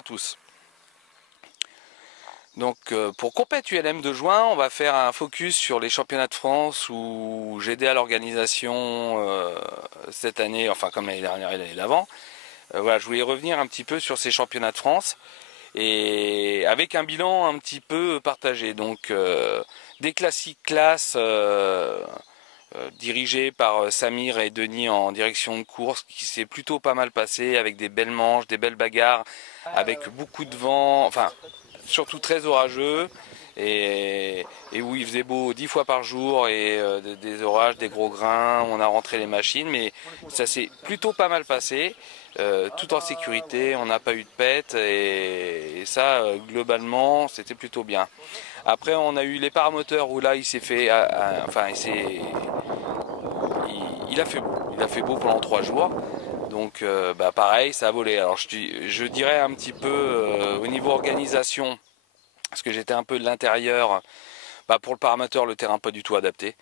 à tous. Donc pour Compète ULM de juin, on va faire un focus sur les championnats de France où j'ai aidé à l'organisation cette année, enfin comme l'année dernière et l'année d'avant. Voilà, je voulais revenir un petit peu sur ces championnats de France et avec un bilan un petit peu partagé. Donc des classiques classes dirigés par Samir et Denis en direction de course qui s'est plutôt pas mal passé avec des belles manches, des belles bagarres, avec beaucoup de vent, enfin surtout très orageux et où il faisait beau 10 fois par jour et des orages, des gros grains, on a rentré les machines, mais ça s'est plutôt pas mal passé, tout en sécurité, on n'a pas eu de pète et ça globalement c'était plutôt bien. Après on a eu les paramoteurs où là il s'est fait, enfin il a fait beau pendant 3 jours. Donc bah pareil, ça a volé. Alors je dirais un petit peu au niveau organisation, parce que j'étais un peu de l'intérieur, bah pour le paramoteur, le terrain pas du tout adapté.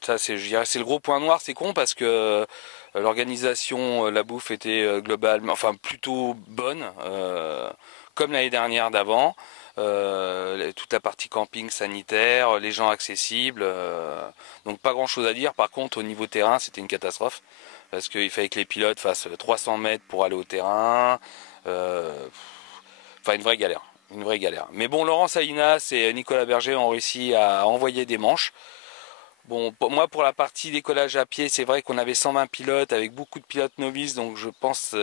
Ça c'est, je dirais, c'est le gros point noir, c'est con parce que l'organisation, la bouffe était globalement, enfin plutôt bonne, comme l'année dernière d'avant. Toute la partie camping sanitaire, les gens accessibles, donc pas grand chose à dire. Par contre au niveau terrain c'était une catastrophe parce qu'il fallait que les pilotes fassent 300 mètres pour aller au terrain, enfin une vraie galère. Une vraie galère. Mais bon, Laurent Salinas et Nicolas Berger ont réussi à envoyer des manches. Bon, moi pour la partie décollage à pied, c'est vrai qu'on avait 120 pilotes avec beaucoup de pilotes novices, donc je pense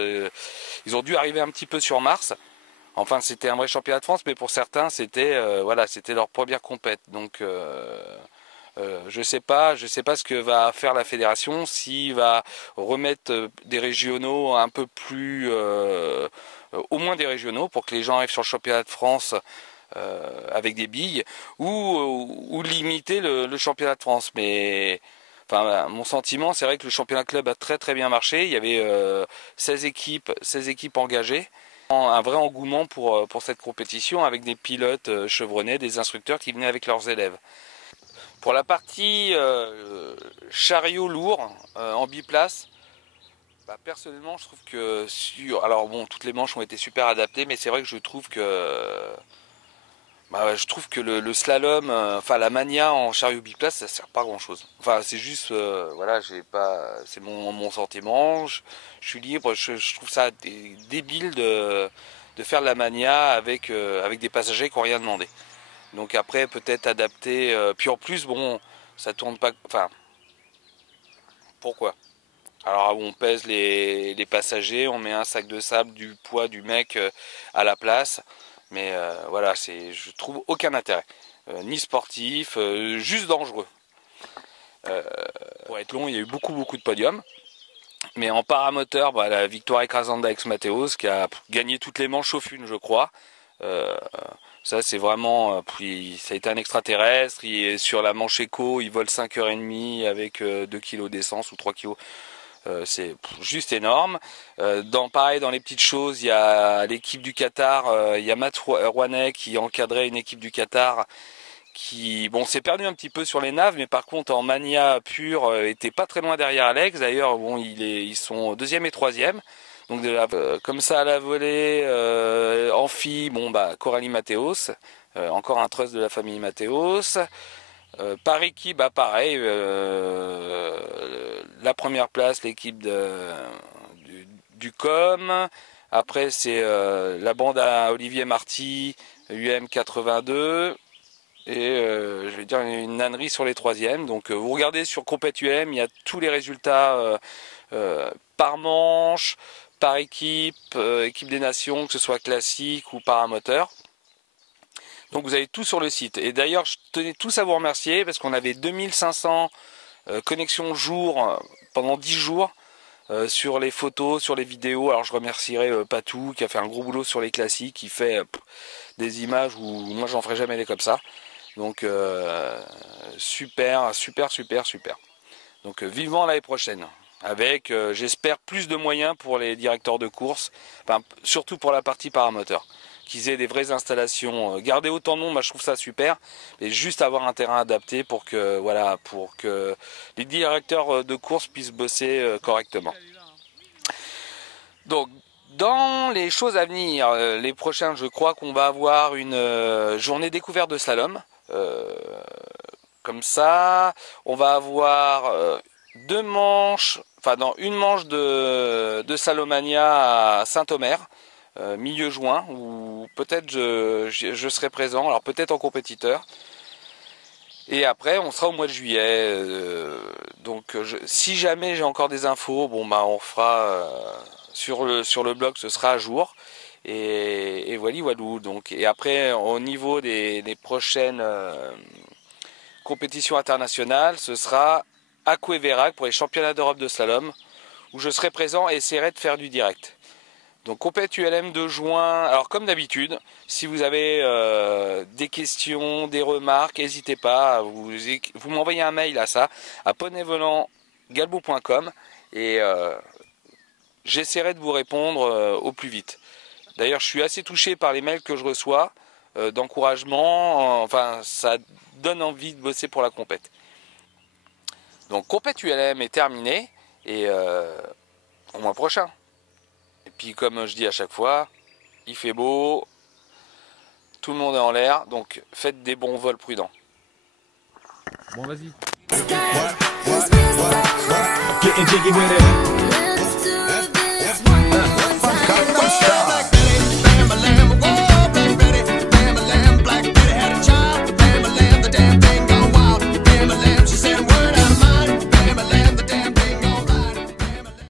ils ont dû arriver un petit peu sur Mars. Enfin, c'était un vrai championnat de France, mais pour certains, c'était voilà, c'était leur première compète. Donc, je sais pas ce que va faire la fédération, s'il va remettre des régionaux un peu plus, au moins des régionaux, pour que les gens arrivent sur le championnat de France avec des billes, ou limiter le championnat de France. Mais enfin, mon sentiment, c'est vrai que le championnat club a très très bien marché. Il y avait 16 équipes engagées. Un vrai engouement pour cette compétition avec des pilotes chevronnés, des instructeurs qui venaient avec leurs élèves. Pour la partie chariot lourd en biplace, bah, personnellement je trouve que alors bon, toutes les manches ont été super adaptées, mais c'est vrai que je trouve que le slalom, enfin la mania en chariot biplace, ça sert pas à grand chose. Enfin c'est juste, voilà, j'ai pas, c'est mon sentiment. Je suis libre. Je trouve ça débile de faire de la mania avec des passagers qui n'ont rien demandé. Donc après peut-être adapter. Puis en plus bon, ça tourne pas. Enfin pourquoi? Alors on pèse les passagers, on met un sac de sable du poids du mec à la place. Mais voilà, je trouve aucun intérêt. Ni sportif, juste dangereux. Pour être long, il y a eu beaucoup de podiums. Mais en paramoteur, bah, la victoire écrasante d'Alex Mateos, qui a gagné toutes les manches au fun, je crois. Euh, Ça, c'est vraiment. Ça a été un extraterrestre. Sur la manche éco, il vole 5h30 avec 2 kg d'essence ou 3 kg. C'est juste énorme. Pareil, dans les petites choses, il y a l'équipe du Qatar, il y a Matt Rouanet qui encadrait une équipe du Qatar qui, bon, s'est perdu un petit peu sur les naves, mais par contre en mania pure, était pas très loin derrière Alex. D'ailleurs, bon, ils sont deuxième et troisième. Donc comme ça à la volée, amphi, bon bah Coralie Mathéos, encore un trust de la famille Mathéos. Par équipe, bah pareil, la première place, l'équipe du COM. Après, c'est la bande à Olivier Marty, UM 82. Et je vais dire une ânerie sur les troisièmes. Donc vous regardez sur Compète UM, il y a tous les résultats par manche, par équipe, équipe des nations, que ce soit classique ou paramoteur. Donc vous avez tout sur le site. Et d'ailleurs, je tenais tous à vous remercier parce qu'on avait 2500 connexions jour pendant 10 jours sur les photos, sur les vidéos. Alors je remercierai Patou qui a fait un gros boulot sur les classiques, qui fait des images où moi j'en ferai jamais des comme ça. Donc super. Donc vivement l'année prochaine. Avec, j'espère, plus de moyens pour les directeurs de course, enfin, surtout pour la partie paramoteur. Qu'ils aient des vraies installations. Garder autant de monde, moi je trouve ça super. Mais juste avoir un terrain adapté pour que, voilà, pour que les directeurs de course puissent bosser correctement. Donc Dans les choses à venir, les prochains, je crois qu'on va avoir une journée découverte de slalom. Comme ça, on va avoir deux manches, enfin dans une manche de Salomania à Saint-Omer, milieu juin, où peut-être je serai présent, alors peut-être en compétiteur. Et après, on sera au mois de juillet. Donc, si jamais j'ai encore des infos, bon bah on fera sur le blog, ce sera à jour. Et voilà, voilou. Donc, et après, au niveau des prochaines compétitions internationales, ce sera à Couévérac pour les championnats d'Europe de slalom, où je serai présent et essaierai de faire du direct. Donc compète ULM de juin, alors comme d'habitude, si vous avez des questions, des remarques, n'hésitez pas, vous m'envoyez un mail à ça, à poneyvolant@galbo.com et j'essaierai de vous répondre au plus vite. D'ailleurs, je suis assez touché par les mails que je reçois, d'encouragement, enfin ça donne envie de bosser pour la compète. Donc compète ULM est terminée et au mois prochain. Et puis comme je dis à chaque fois, il fait beau, tout le monde est en l'air, donc faites des bons vols prudents. Bon, vas-y. Getting jiggy with it.